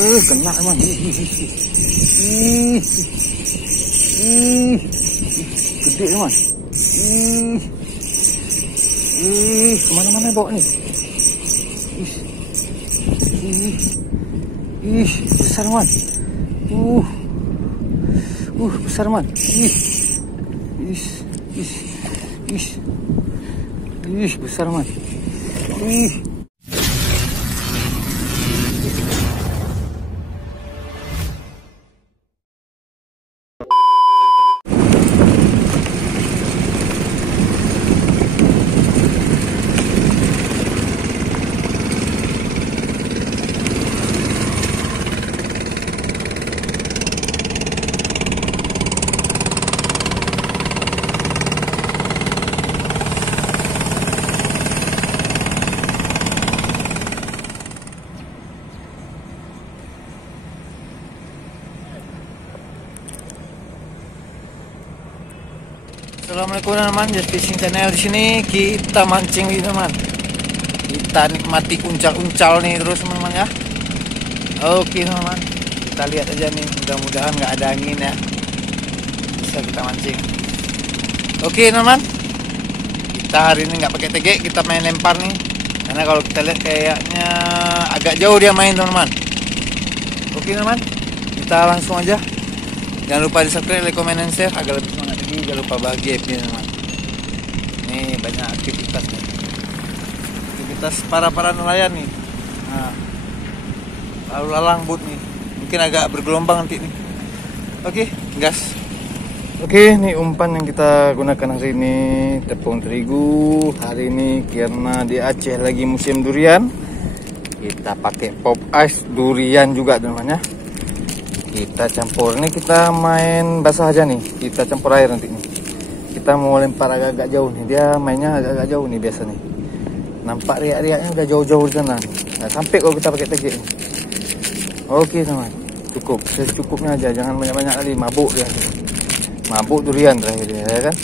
Kena teman. Gede teman. Kemana-mana bawa nih. Besar teman. Besar teman. Besar teman. Assalamualaikum teman-teman, Just Fishing Channel. Di sini kita mancing nih teman. Kita nikmati uncal-uncal nih terus teman-teman ya. Oke teman-teman, kita lihat aja nih. Mudah-mudahan nggak ada angin ya. Bisa kita mancing. Oke teman-teman, kita hari ini nggak pakai tege, kita main lempar nih. Karena kalau kita lihat kayaknya agak jauh dia main teman-teman. Oke teman-teman, kita langsung aja. Jangan lupa di subscribe, like, comment, dan share agar lebih semangat lagi. Jangan lupa bahagia ya teman. Ini banyak aktivitas nih. Aktivitas para nelayan nih. Nah, lalu lalang boot nih. Mungkin agak bergelombang nanti nih. Oke, gas. Oke, ini umpan yang kita gunakan hari ini tepung terigu. Hari ini karena di Aceh lagi musim durian, kita pakai pop ice durian juga teman-teman ya. Kita campur, ini kita main basah aja nih, kita campur air nanti nih. Kita mau lempar agak-agak jauh nih, dia mainnya agak-agak jauh nih biasa nih. Nampak riak-riaknya udah jauh-jauh di sana. Nah, sampai kalau kita pakai tege nih. Oke teman, cukup, secukupnya aja, jangan banyak-banyak lagi, mabuk dia. Mabuk durian terakhir dia, ya kan.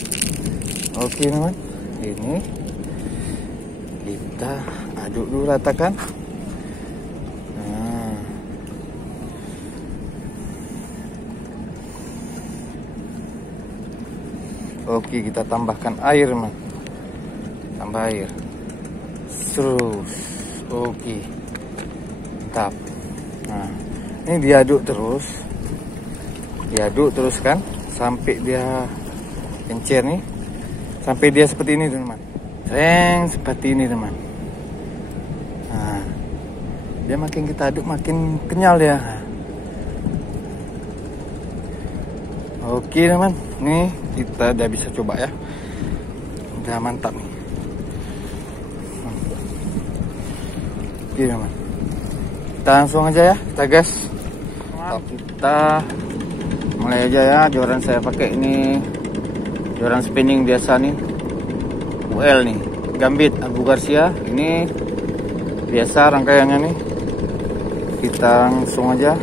Oke teman, ini kita aduk dulu, ratakan. Oke, kita tambahkan air, man. Tambah air. Terus. Oke. Mantap. Nah, ini diaduk terus. Diaduk terus kan sampai dia encer nih. Sampai dia seperti ini, teman. Seperti ini, teman. Nah, dia makin kita aduk makin kenyal dia. Oke, teman. Nih kita udah bisa coba ya. Udah mantap nih. Oke teman, kita langsung aja ya, kita gas. Kita mulai aja ya. Joran saya pakai ini joran spinning biasa nih, UL nih, Gambit Abu Garcia. Ini biasa rangkaiannya nih. Kita langsung aja,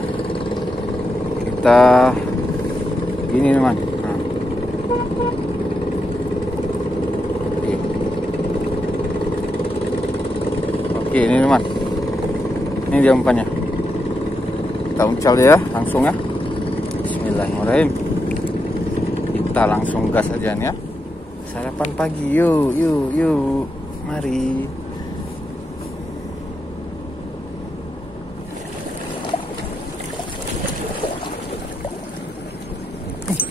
kita ini teman. Oke, ini teman, ini dia umpannya. Kita uncal ya, langsung ya. Bismillahirrahmanirrahim. Kita langsung gas aja nih ya. Sarapan pagi, yuk, mari.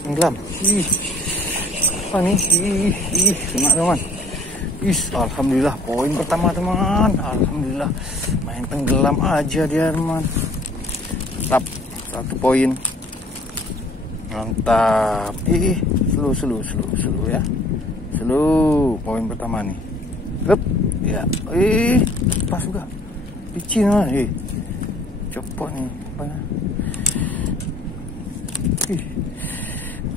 Tenggelam. Apa nih? Semangat teman. Alhamdulillah, poin pertama teman. Alhamdulillah, main tenggelam aja dia teman. Mantap, 1 poin. Mantap. Slow ya. Slow, poin pertama nih. Hup, ya. Pas juga. Licin teman. Copot nih. Apa ya?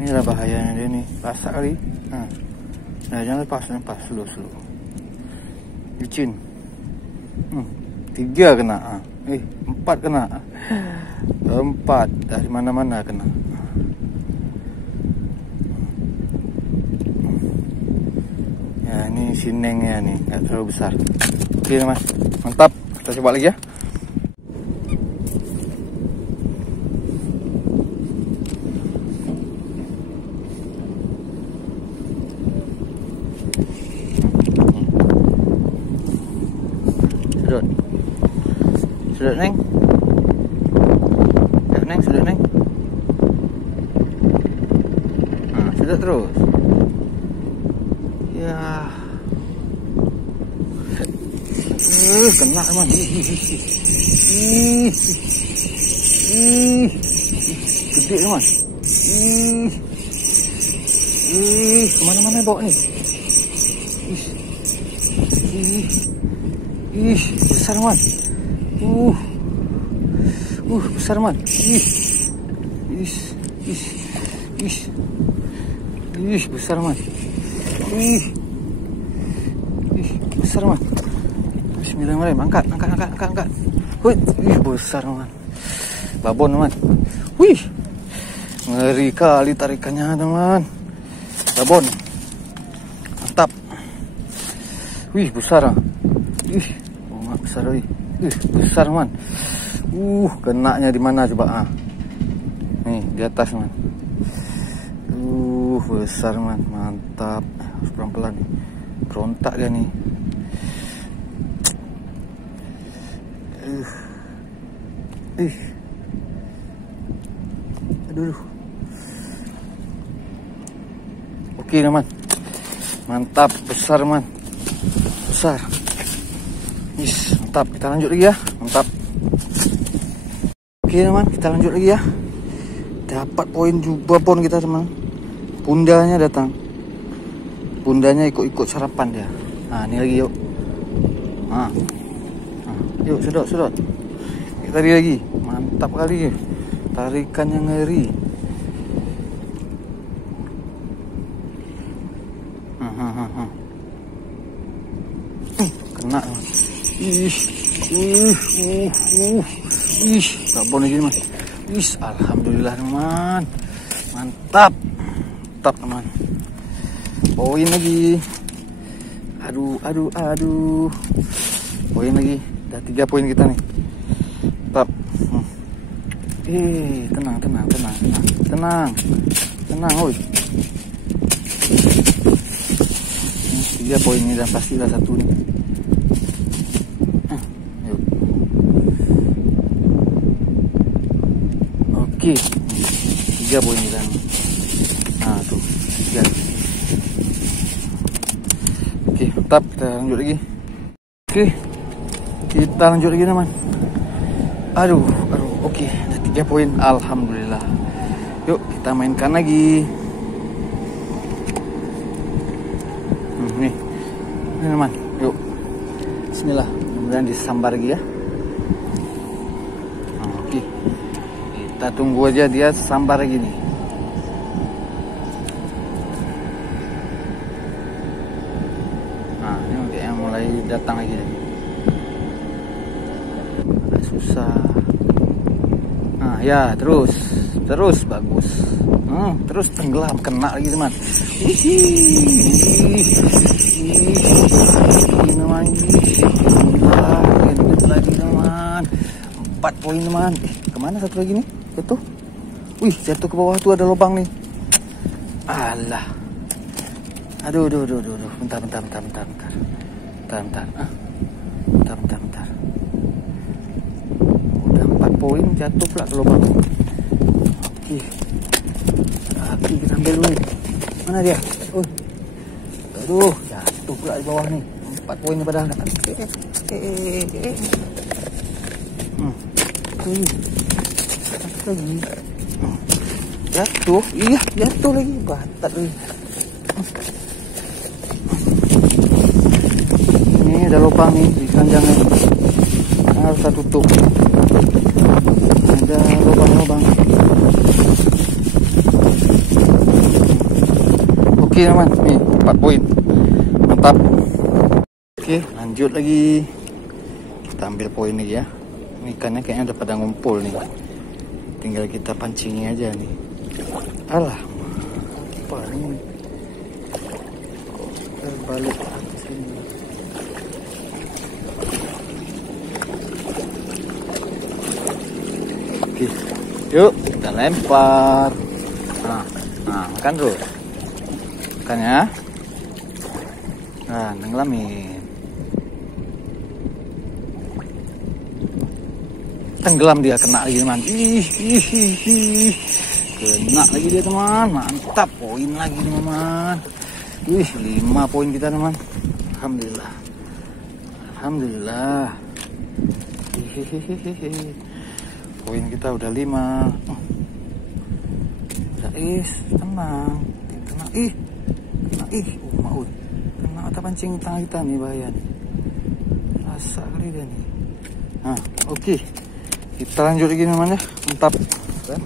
Inilah bahayanya dia nih. Basah kali. Nah, jangan lepas, slow. Licin. 3 kena. 4 kena. 4 dari mana-mana kena. Ya, ini sinengnya nih, nggak terlalu besar. Oke mas, mantap. Kita coba lagi ya. Sudut Neng. Ya Neng, sudut Neng. Nah, sudut terus. Ya. Kena teman. Gede teman. Kemana-mana bawa nih. Besar man. Besar man. Besar man. Besar man. Bismillahirrahmanirrahim. Angkat. Wih, besar man. Babon man. Wih, ngeri kali tarikannya teman. Babon. Mantap. Wih, besar. Besar wih. Besar man. Kenanya di mana coba? Nih, di atas man. Besar man. Mantap. Harus pelan-pelan nih. Berontak dia nih. Aduh. Oke teman. Mantap, besar man. Besar. Mantap, kita lanjut lagi ya. Mantap. Oke teman, kita lanjut lagi ya. Dapat poin juga pon kita teman. Pundanya datang. Pundanya ikut-ikut sarapan dia. Nah, ini lagi yuk. Yuk, sedot. Kita lagi. Mantap kali ya. Tarikan yang ngeri. Kena. Babon lagi teman. Alhamdulillah teman. Mantap teman. Poin lagi. Aduh. Poin lagi. Udah 3 poin kita nih. Mantap. Tenang, oi. 3 poin ini dan pastilah 1 nih. Yuk. Oke. 3 poin kita nih. Nah, tuh. 3. Oke, mantap. Kita lanjut lagi. Oke. Kita lanjut lagi teman. Aduh. Oke, ada 3 poin. Alhamdulillah. Yuk, kita mainkan lagi. Nih teman. Yuk. Bismillah. Kemudian disambar lagi ya. Oke. Kita tunggu aja dia sambar lagi nih. Nah, ini kayaknya mulai datang lagi nih. Agak susah. Nah, ya, terus bagus. Terus tenggelam, kena lagi teman. Lanjut lagi teman. 4 poin teman. Kemana satu lagi nih? Jatuh. Wih, jatuh ke bawah tuh ada lubang nih. Alah. Aduh. Bentar. Bentar. Udah 4 poin jatuh pula ke lubang. Oke, kita ambil dulu nih. Mana dia? Aduh, jatuh pula di bawah nih. 4 poin padahal. Lagi. Jatuh. Iya, jatuh lagi. Batat lagi. Ini ada lubang nih di keranjangnya. Harus saya tutup. Ada lubang-lubang. Oke teman, nih 4 poin. Mantap. Oke, lanjut lagi. Kita ambil poin nih ya. Ini ikannya kayaknya udah pada ngumpul nih. Tinggal kita pancingnya aja nih. Alah. Apa ini? Terbalik ke sini. Oke. Yuk, kita lempar. Nah, makan terus. Makan ya. Nah, tenggelamin. tenggelam dia, kena lagi teman. Kena lagi dia teman, mantap, poin lagi teman. 5 poin kita teman. Alhamdulillah. Alhamdulillah. Poin kita udah 5. Udah tenang. Kena maut. Kena mata pancing tengah kita nih, bahaya nih. Rasa kali dia nih. Nah, oke. Kita lanjut lagi namanya. Mantap. Kan?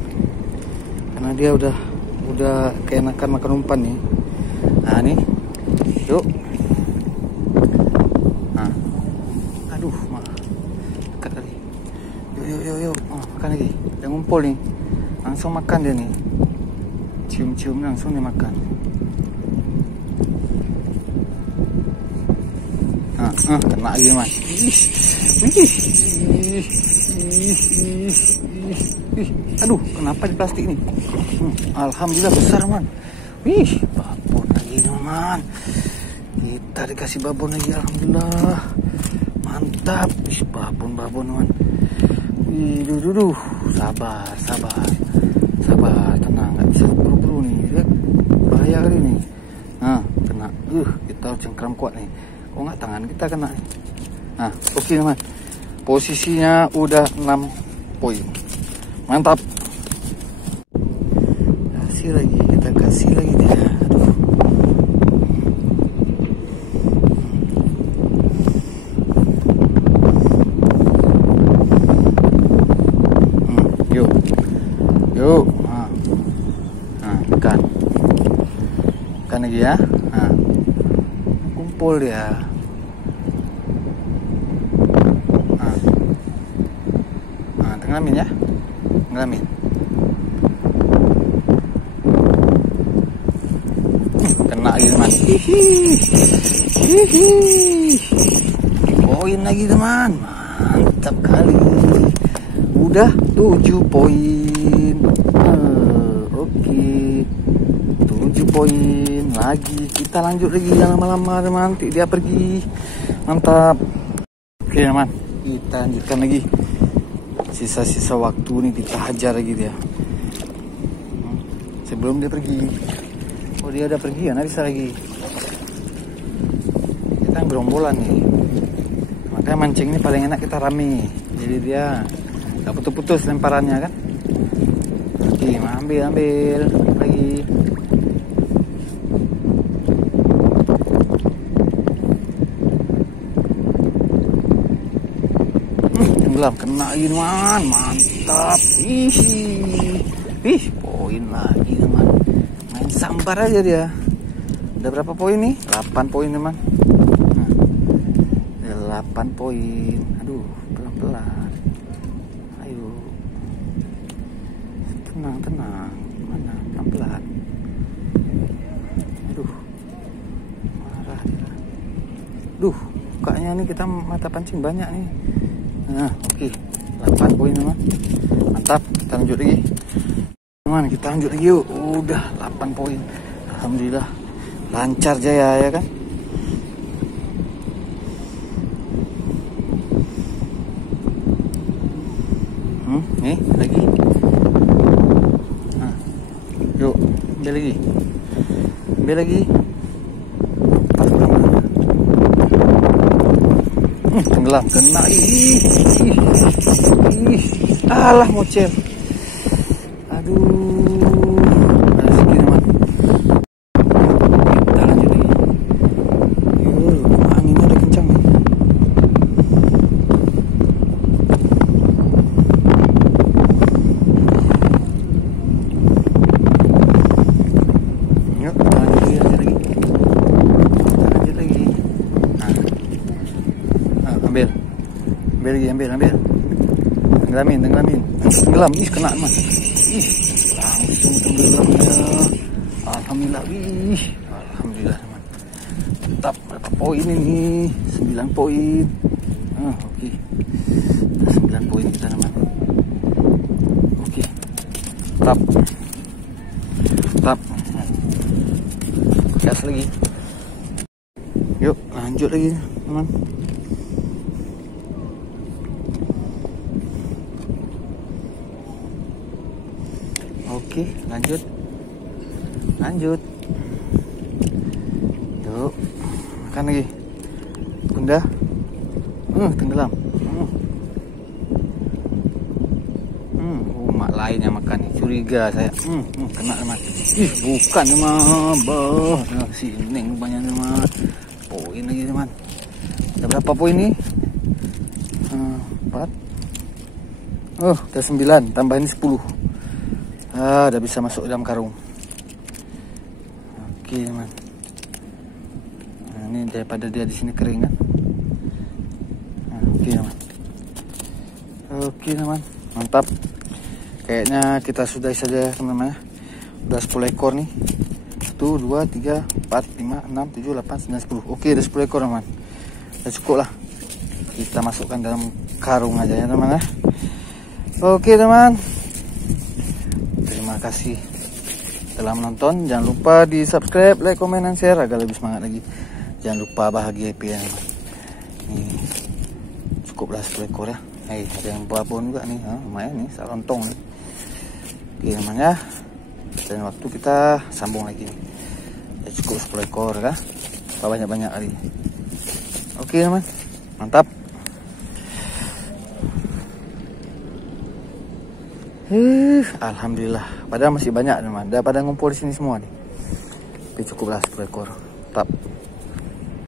Karena dia udah keenakan makan umpan nih. Nah, nih. Yuk. Nah. Aduh, mah. Dekat kali. Yuk. Oh, makan lagi. Dia ngumpul nih. Langsung makan dia nih. Cium-cium langsung dia makan. Kena lagi man. Aduh, kenapa di plastik ini? Alhamdulillah besar man. Babon lagi teman. Kita dikasih babon lagi, alhamdulillah. Mantap. Babon man. Duh. Sabar. Tenang, nggak bisa buru-buru nih. Lihat, bahaya kali nih. Nah, kena. Kita cengkram kuat nih. Kok nggak tangan kita kena nih. Nah, oke teman. Posisinya udah 6 poin. Mantap. Kita kasih lagi dia. Aduh. Yuk. Nah, ikan lagi ya. Nah, kumpul dia. Nah, tenggelamin ya. Tenggelamin. Kena lagi teman. Poin lagi teman. Mantap kali. Udah 7 poin. Oke. 7 poin lagi. Kita lanjut lagi, jangan lama-lama teman. Nanti dia pergi. Mantap. Oke teman, kita lanjutkan lagi. Sisa-sisa waktu nih kita hajar lagi dia. Sebelum dia pergi. Oh, dia udah pergi ya, nggak bisa lagi. Kita gerombolan nih. Makanya mancing ini paling enak kita rame. Jadi dia nggak putus-putus lemparannya kan. Oke, ambil lagi. Tenggelam, kena lagi teman. Mantap. Poin lagi teman. Main sambar aja dia. Udah berapa poin nih? 8 poin teman. 8 poin. Aduh, pelan-pelan. Ayo. Tenang. Gimana? Pelan-pelan. Aduh. Marah dia. Duh, kayaknya nih kita mata pancing banyak nih. Nah, oke. 8 poin teman. Mantap, kita lanjut lagi. Teman, kita lanjut lagi yuk. Udah 8 poin. Alhamdulillah. Lancar jaya ya kan? Nih, lagi. Nah. Yuk, ambil lagi. Tenggelam, kena. Alah, mocel. Aduh. Sedikit teman. Kita lanjut lagi. Anginnya udah kencang nih. Yuk, kita lanjut lagi. Nah, ambil lagi. Tenggelamin. Tenggelam, kena mas. Langsung tenggelam ya. Alhamdulillah, alhamdulillah teman. Tetap berapa poin ini? 9 poin. Oke. 9 poin kita teman. Oke. Tetap. Gas lagi. Yuk, lanjut lagi teman. Oke, lanjut. Tuh, makan lagi. Bunda. Tenggelam. Mak lain yang makan nih. Curiga saya. Kena teman. Ih, bukan teman. Sini banyak teman. Poin lagi teman. Ada berapa poin nih? 4. Udah 9. Tambahin 10. Udah bisa masuk dalam karung. Oke teman. Nah, ini daripada dia di sini kering kan. Oke teman. Mantap. Kayaknya kita sudahi saja teman-teman ya. Udah 10 ekor nih. 1, 2, 3, 4, 5, 6, 7, 8, 9, 10. Oke, udah 10 ekor teman. Udah cukup lah. Kita masukkan dalam karung aja ya teman ya. Oke teman. Terima kasih telah menonton. Jangan lupa di subscribe, like, komen, dan share agar lebih semangat lagi. Jangan lupa bahagia happy ya teman. Nih, cukuplah 10 ekor ya. Ada yang babon juga nih. Lumayan nih, sarontong nih. Oke teman ya. Dan waktu kita sambung lagi. Ya, cukup 10 ekor ya. Banyak-banyak kali. Oke teman. Mantap. Alhamdulillah. Padahal masih banyak teman. Dah pada ngumpul di sini semua nih. Tapi cukuplah 10 ekor. Mantap.